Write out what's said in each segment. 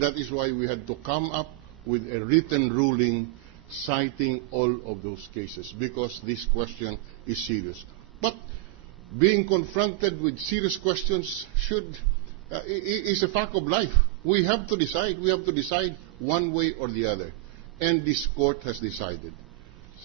And that is why we had to come up with a written ruling citing all of those cases, because this question is serious. But being confronted with serious questions is a fact of life. We have to decide. We have to decide one way or the other. And this court has decided.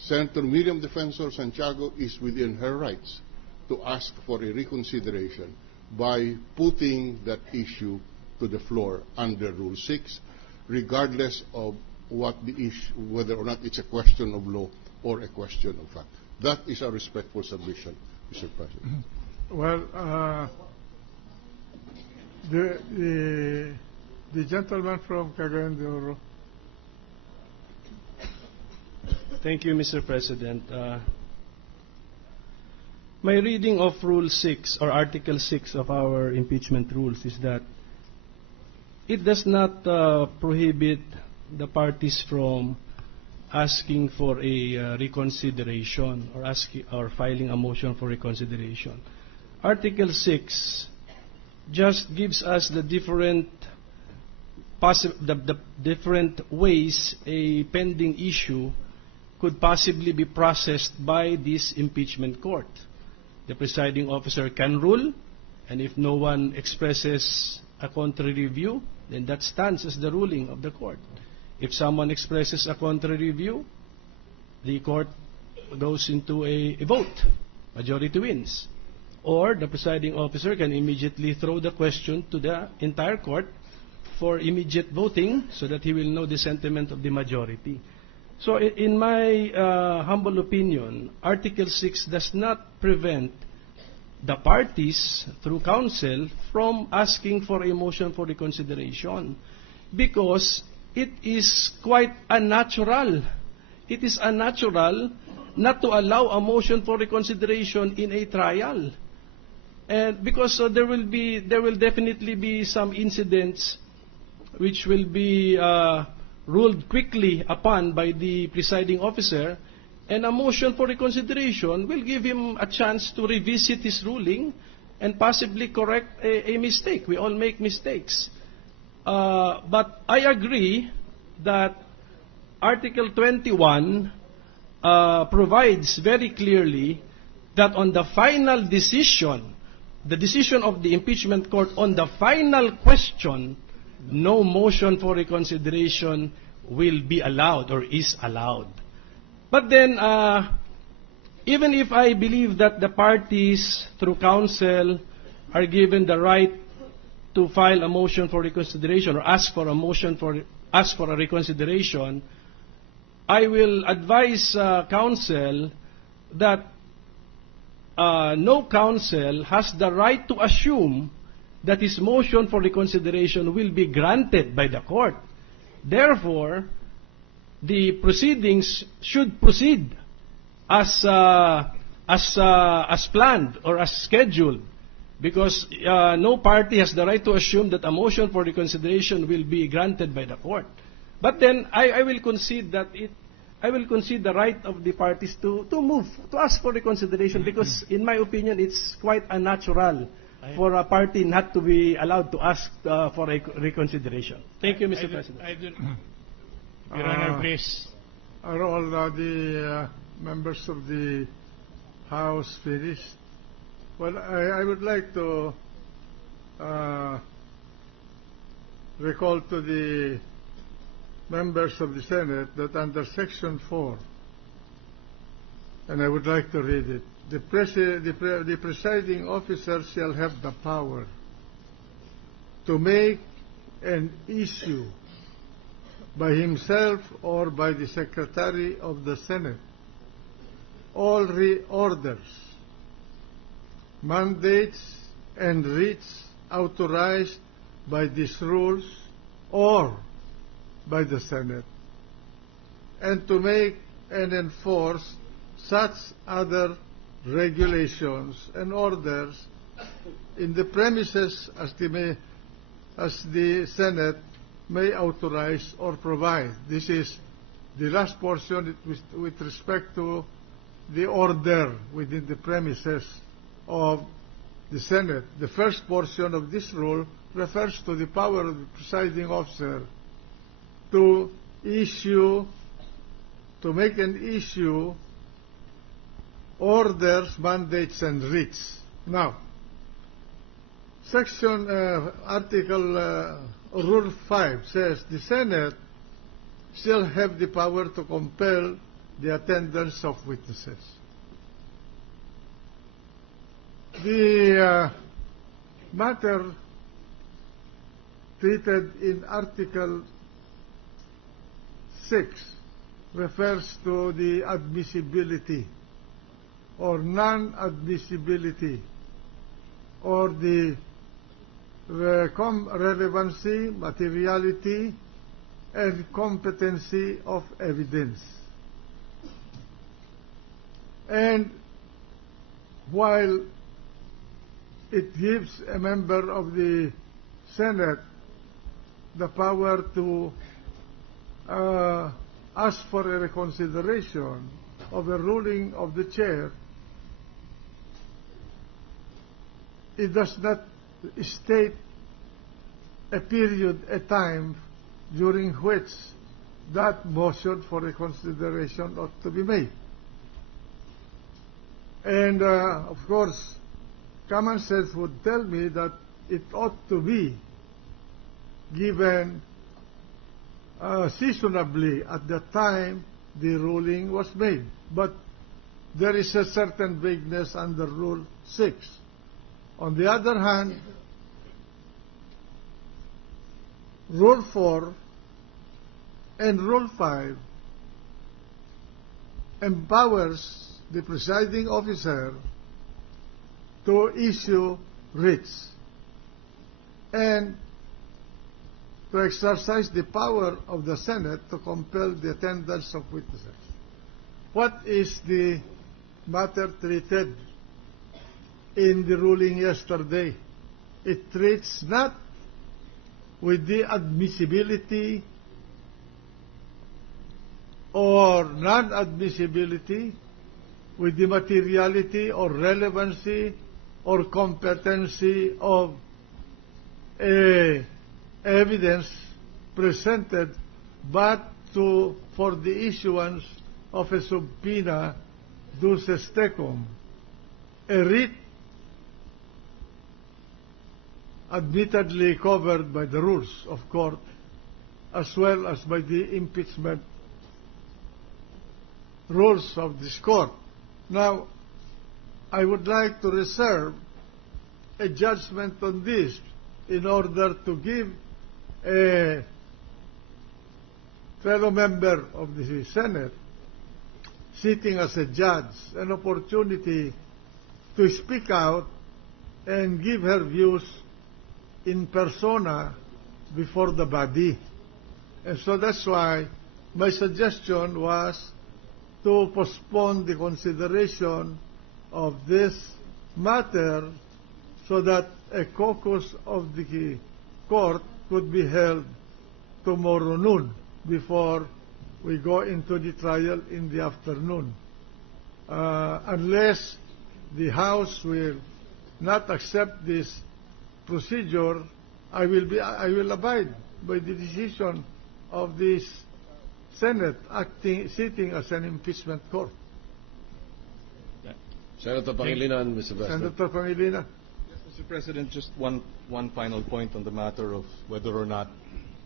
Senator Miriam Defensor Santiago is within her rights to ask for a reconsideration by putting that issue to the floor under Rule 6, regardless of what the issue, whether or not it's a question of law or a question of fact. That is a respectful submission, Mr. President. Well, the gentleman from Cagayan de Oro. Thank you, Mr. President. My reading of Rule 6 or Article 6 of our impeachment rules is that it does not prohibit the parties from asking for a reconsideration or filing a motion for reconsideration. Article 6 just gives us the different different ways a pending issue could possibly be processed by this impeachment court. The presiding officer can rule, and if no one expresses a contrary view, then that stands as the ruling of the court. If someone expresses a contrary view, the court goes into a vote. Majority wins. Or the presiding officer can immediately throw the question to the entire court for immediate voting so that he will know the sentiment of the majority. So in my humble opinion, Article 6 does not prevent the parties through counsel from asking for a motion for reconsideration, because it is quite unnatural. It is unnatural not to allow a motion for reconsideration in a trial. And because there will definitely be some incidents which will be ruled quickly upon by the presiding officer, and a motion for reconsideration will give him a chance to revisit his ruling and possibly correct a mistake. We all make mistakes. But I agree that Article 21 provides very clearly that on the final decision, the decision of the impeachment court on the final question, no motion for reconsideration will be allowed or is allowed. But then, even if I believe that the parties through counsel are given the right to file a motion for reconsideration or ask for a reconsideration, I will advise counsel that no counsel has the right to assume that his motion for reconsideration will be granted by the court. Therefore, the proceedings should proceed as planned or as scheduled, because no party has the right to assume that a motion for reconsideration will be granted by the court. But then I will concede that I will concede the right of the parties to ask for reconsideration, because in my opinion it's quite unnatural for a party not to be allowed to ask for a reconsideration. Thank you, Mr. President. Your Honor, please. Are all the members of the House finished? Well, I would like to recall to the members of the Senate that under Section 4, and I would like to read it, the presiding officer shall have the power to make and issue by himself or by the Secretary of the Senate all orders, mandates, and writs authorized by these rules or by the Senate, and to make and enforce such other regulations and orders in the premises as the Senate may authorize or provide. This is the last portion with respect to the order within the premises of the Senate. The first portion of this rule refers to the power of the presiding officer to make and issue orders, mandates, and writs. Now, Rule 5 says the Senate shall have the power to compel the attendance of witnesses. The matter treated in Article 6 refers to the admissibility or non-admissibility or the relevancy, materiality, and competency of evidence. And while it gives a member of the Senate the power to ask for a reconsideration of a ruling of the chair, it does not state a period, a time during which that motion for reconsideration ought to be made. And of course, common sense would tell me that it ought to be given seasonably at the time the ruling was made. But there is a certain vagueness under Rule 6. On the other hand, Rule 4 and Rule 5 empowers the presiding officer to issue writs and to exercise the power of the Senate to compel the attendance of witnesses. What is the matter treated in the ruling yesterday? It treats not with the admissibility or non-admissibility, with the materiality or relevancy or competency of evidence presented, but for the issuance of a subpoena duces tecum, a writ admittedly covered by the rules of court as well as by the impeachment rules of this court. Now, I would like to reserve a judgment on this in order to give a fellow member of the Senate sitting as a judge an opportunity to speak out and give her views in persona before the body. And so that's why my suggestion was to postpone the consideration of this matter so that a caucus of the court could be held tomorrow noon before we go into the trial in the afternoon. Unless the House will not accept this procedure, I will abide by the decision of this Senate sitting as an impeachment court. Senator Pangilinan, Mr. President. Senator Pangilinan. Mr. President, just one final point on the matter of whether or not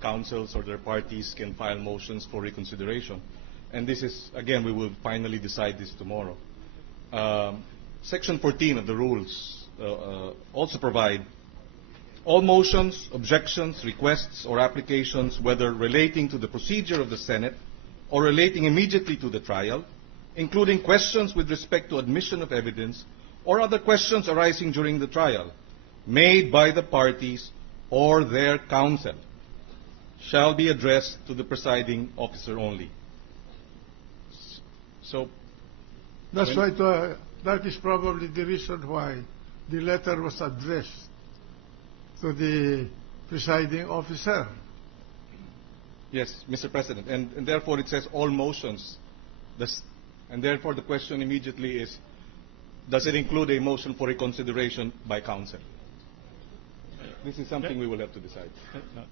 councils or their parties can file motions for reconsideration. And this is, again, we will finally decide this tomorrow. Section 14 of the rules also provide all motions, objections, requests, or applications, whether relating to the procedure of the Senate or relating immediately to the trial, including questions with respect to admission of evidence or other questions arising during the trial, made by the parties or their counsel, shall be addressed to the presiding officer only. So, that's right. That is probably the reason why the letter was addressed to the presiding officer. Yes, Mr. President, and therefore it says all motions. And therefore the question immediately is, does it include a motion for reconsideration by counsel? This is something we will have to decide. No.